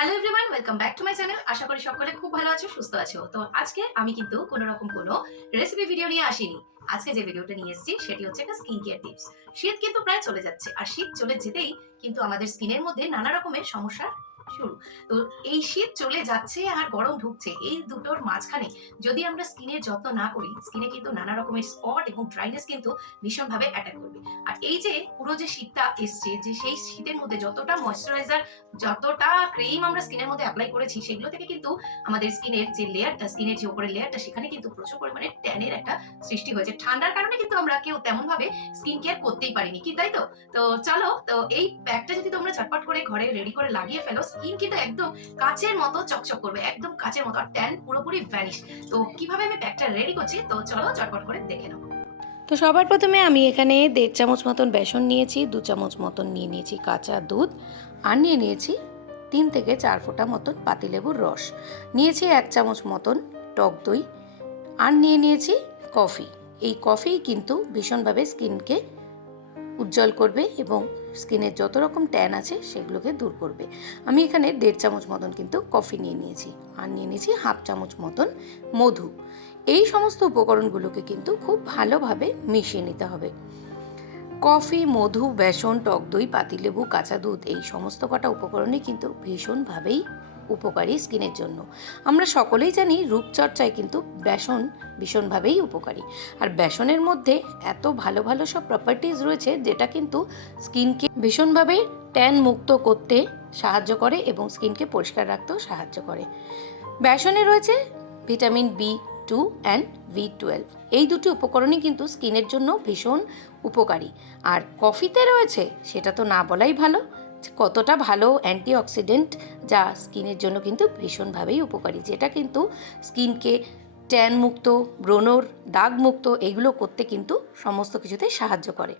Hello everyone welcome back to my channel আশা করি সকলে খুব ভালো আছো, সুস্থ আছো। তো আজকে আমি কিন্তু কোনো রকম কোনো রেসিপি ভিডিও নিয়ে আসিনি। আজকে যে ভিডিওটা নিয়ে এসেছি, সেটি হচ্ছে একটা স্কিন কেয়ার টিপস শীত কিন্তু প্রায় চলে যাচ্ছে, আর শীত চলে যেতেই কিন্তু আমাদের স্কিনের মধ্যে নানা রকমের সমস্যার শুরু তো এই শীত চলে যাচ্ছে, আর গরম ঢুকছে এই দুটোর মাঝখানে যদি আমরা স্কিনের যত্ন না করি স্কিনে কিন্তু নানা রকমের স্পট এবং ড্রাইনেস কিন্তু ভীষণভাবে অ্যাটাক করবে। আর এই যে পুরো যে শীতটা এসছে, যে সেই শীতের মধ্যে যতটা ময়শ্চারাইজার যতটা ক্রিম আমরা স্কিনের মধ্যে অ্যাপ্লাই করেছি, সেগুলো থেকে কিন্তু আমাদের স্কিনের যে লেয়ারটা স্কিনের যে উপরের লেয়ারটা সেখানে কিন্তু প্রচুর পরিমাণে ট্যানের একটা সৃষ্টি হয়েছে। ঠান্ডার কারণে কিন্তু আমরা কেউ তেমন ভাবে স্কিন কেয়ার করতেই পারিনি, কি তাই তো? তো চলো, তো এই প্যাকটা যদি তোমরা ঝটপট করে ঘরে রেডি করে লাগিয়ে ফেলো স্কিন কিন্তু একদম কাচের মতো চকচক করবে, একদম কাচের মতো, আর ট্যান পুরোপুরি ভ্যানিশ তো কীভাবে আমি প্যাকটা রেডি করছি? তো চলো ঝটপট করে দেখে নাও। তো সবার প্রথমে আমি এখানে দেড় চামচ মতন বেসন নিয়েছি, দু চামচ মতন নিয়ে নিয়েছি কাঁচা দুধ, আর নিয়ে নিয়েছি তিন থেকে চার ফোঁটা মতন পাতিলেবুর রস। নিয়েছি এক চামচ মতন টক দই, আর নিয়ে নিয়েছি কফি। এই কফি কিন্তু ভীষণভাবে স্কিনকে উজ্জ্বল করবে এবং স্কিনের যত রকম ট্যান আছে সেগুলোকে দূর করবে। আমি এখানে দেড় চামচ মতন কিন্তু কফি নিয়ে নিয়েছি আর নিয়ে নিয়েছি হাফ চামচ মতন মধু। এই সমস্ত উপকরণগুলোকে কিন্তু খুব ভালোভাবে মিশিয়ে নিতে হবে। কফি, মধু, বেসন, টক দই, পাতিলেবু, কাঁচা দুধ এই সমস্ত কটা উপকরণই কিন্তু ভীষণভাবেই উপকারী স্কিনের জন্য। আমরা সকলেই জানি রূপচর্চায় কিন্তু বেসন ভীষণভাবেই উপকারী। আর বেসনের মধ্যে এত ভালো ভালো সব প্রপার্টিজ রয়েছে যেটা কিন্তু স্কিনকে ভীষণভাবে ট্যান মুক্ত করতে সাহায্য করে এবং স্কিনকে পরিষ্কার রাখতেও সাহায্য করে। বেসনে রয়েছে vitamin B two and B twelve এই দুটি উপকরণই কিন্তু স্কিনের জন্য ভীষণ উপকারী। আর কফিতে রয়েছে, সেটা তো না বলাই ভালো। কতটা ভালো অ্যান্টিঅক্সিডেন্ট যা স্কিনের জন্য কিন্তু ভীষণভাবেই উপকারী, যেটা কিন্তু স্কিনকে ট্যান মুক্ত ব্রণর দাগ মুক্ত এগুলো করতে কিন্তু সমস্ত কিছুতে সাহায্য করে।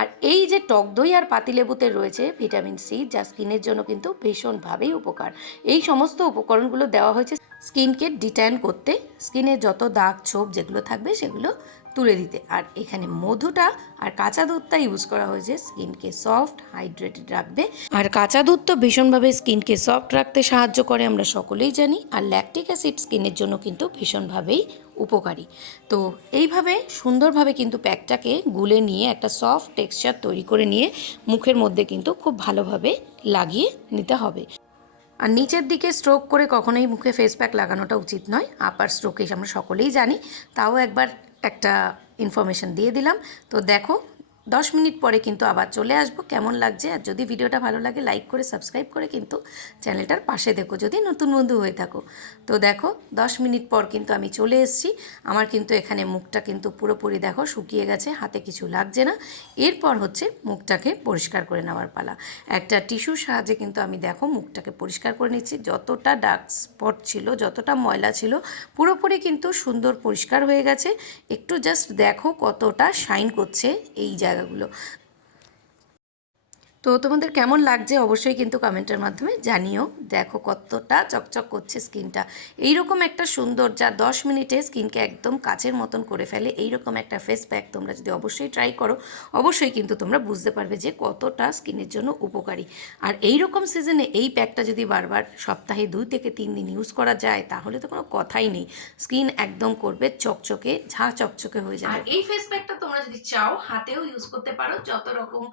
আর এই যে টক দই আর পাতিলেবুতে রয়েছে ভিটামিন সি, যা স্কিনের জন্য কিন্তু ভীষণভাবেই উপকার। এই সমস্ত উপকরণগুলো দেওয়া হয়েছে স্কিনকে ডিট্যান করতে স্কিনে যত দাগ, ছোপ যেগুলো থাকবে সেগুলো তুলে দিতে। আর এখানে মধুটা আর কাঁচা দুধটা ইউজ করা হয়েছে স্কিনকে সফট, হাইড্রেটেড রাখবে আর কাঁচা দুধ তো ভীষণভাবে স্কিনকে সফট রাখতে সাহায্য করে, আমরা সকলেই জানি। আর ল্যাকটিক অ্যাসিড স্কিনের জন্য কিন্তু ভীষণভাবেই উপকারী। তো এইভাবে সুন্দরভাবে কিন্তু প্যাকটাকে গুলে নিয়ে, একটা সফট টেক্সচার তৈরি করে নিয়ে, মুখের মধ্যে কিন্তু খুব ভালোভাবে লাগিয়ে নিতে হবে। আর নিচের দিকে স্ট্রোক করে কখনোই মুখে ফেস প্যাক লাগানোটা উচিত নয়। আপার স্ট্রোকে আমরা সকলেই জানি। তাও একবার একটা ইনফরমেশন দিয়ে দিলাম। তো দেখো দশ মিনিট পরে কিন্তু আবার চলে আসব। কেমন লাগছে? আর যদি ভিডিওটা ভালো লাগে লাইক করে সাবস্ক্রাইব করে কিন্তু চ্যানেলটার পাশে দেখো, যদি নতুন বন্ধু হয়ে থাকো। তো দেখো, দশ মিনিট পর কিন্তু আমি চলে এসেছি। আমার কিন্তু এখানে মুখটা কিন্তু পুরোপুরি দেখো শুকিয়ে গেছে, হাতে কিছু লাগছে না। এরপর হচ্ছে মুখটাকে পরিষ্কার করে নেওয়ার পালা। একটা টিস্যুর সাহায্যে কিন্তু আমি দেখো মুখটাকে পরিষ্কার করে নিচ্ছি। যতটা ডার্ক স্পট ছিল, যতটা ময়লা ছিল, পুরোপুরি কিন্তু সুন্দর পরিষ্কার হয়ে গেছে। একটু জাস্ট দেখো কতটা শাইন করছে এই জায়গাগুলো তো তোমাদের কেমন লাগছে অবশ্যই কিন্তু কমেন্টের মাধ্যমে জানিও। দেখো কতটা চকচক করছে স্কিনটা। এইরকম একটা সুন্দর যা দশ মিনিটে স্কিনকে একদম কাচের মতন করে ফেলে, এইরকম একটা ফেস প্যাক তোমরা যদি অবশ্যই ট্রাই করো, অবশ্যই কিন্তু তোমরা বুঝতে পারবে যে কতটা স্কিনের জন্য উপকারী। আর এই রকম সিজনে এই প্যাকটা যদি বারবার সপ্তাহে দুই থেকে তিন দিন ইউজ করা যায়, তাহলে তো কোনো কথাই নেই। স্কিন একদম করবে চকচকে, ঝাঁ চকচকে হয়ে আর যাবে এই ফেস প্যাকটা তোমরা যদি চাও, হাতেও ইউজ করতে পারো, যত রকম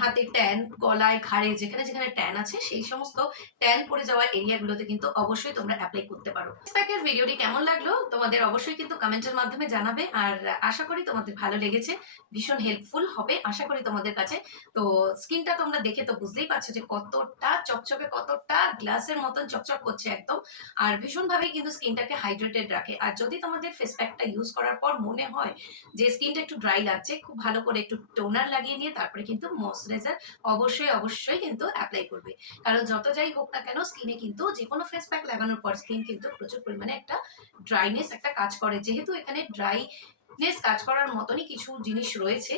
হাতে ট্যান গলায় ঘাড়ে যেখানে যেখানে ট্যান আছে, সেই সমস্ত ট্যান পড়ে যাওয়া এরিয়াগুলোতে কিন্তু অবশ্যই তোমরা অ্যাপ্লাই করতে পারো। প্যাকের ভিডিওটি কেমন লাগল? তোমাদের অবশ্যই কিন্তু কমেন্টের মাধ্যমে জানাবে। আর আশা করি তোমাদের ভালো লেগেছে। ভীষণ হেল্পফুল হবে। আশা করি তোমাদের কাছে। তো স্কিনটা তোমরা দেখে তো বুঝতেই পারছ যে কতটা চকচকে, কতটা গ্লাসের মতন চকচক করছে একদম। আর ভীষণভাবে কিন্তু স্কিনটাকে হাইড্রেটেড রাখে। আর যদি তোমাদের ফেস প্যাকটা ইউজ করার পর মনে হয় যে স্কিনটা একটু ড্রাই লাগছে, খুব ভালো করে একটু টোনার লাগিয়ে নিয়ে তারপরে কিন্তু ময়শ্চারাইজার অবশ্যই অবশ্যই কিন্তু অ্যাপ্লাই করবে। কারণ যত যাই হোক না কেন স্কিনে কিন্তু যে কোনো ফেস প্যাক লাগানোর পর স্কিন কিন্তু প্রচুর পরিমাণে একটা ড্রাইনেস একটা কাজ করে। যেহেতু এখানে ড্রাইনেস কাজ করার মতনই কিছু জিনিস রয়েছে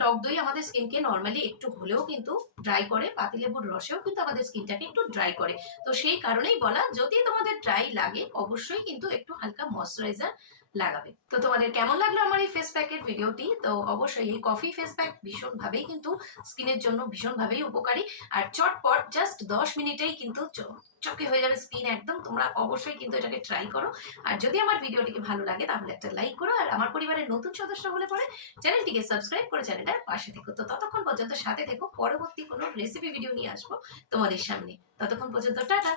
টক দই আমাদের স্কিনকে নর্মালি একটু হলেও কিন্তু ড্রাই করে, পাতিলেবুর রসেও কিন্তু আমাদের স্কিনটাকে একটু ড্রাই করে। তো সেই কারণেই বলা, যদি তোমাদের ড্রাই লাগে, অবশ্যই কিন্তু একটু হালকা ময়শ্চারাইজার লাগাবে। তো তোমাদের কেমন লাগল আমার এই ফেস প্যাকের ভিডিওটি তো অবশ্যই এই কফি ফেস প্যাক ভীষণভাবেই কিন্তু স্কিনের জন্য ভীষণভাবেই উপকারী। আর চটপট জাস্ট দশ মিনিটেই কিন্তু চকে হয়ে যাবে স্কিন একদম। তোমরা অবশ্যই কিন্তু এটাকে ট্রাই করো। আর যদি আমার ভিডিওটিকে ভালো লাগে তাহলে একটা লাইক করো। আর আমার পরিবারের নতুন সদস্য হলে পরে চ্যানেলটিকে সাবস্ক্রাইব করে চ্যানেলটার পাশে থেকো। তো ততক্ষণ পর্যন্ত সাথে থেকো। পরবর্তী কোনো রেসিপি ভিডিও নিয়ে আসব তোমাদের সামনে। ততক্ষণ পর্যন্ত টাটা!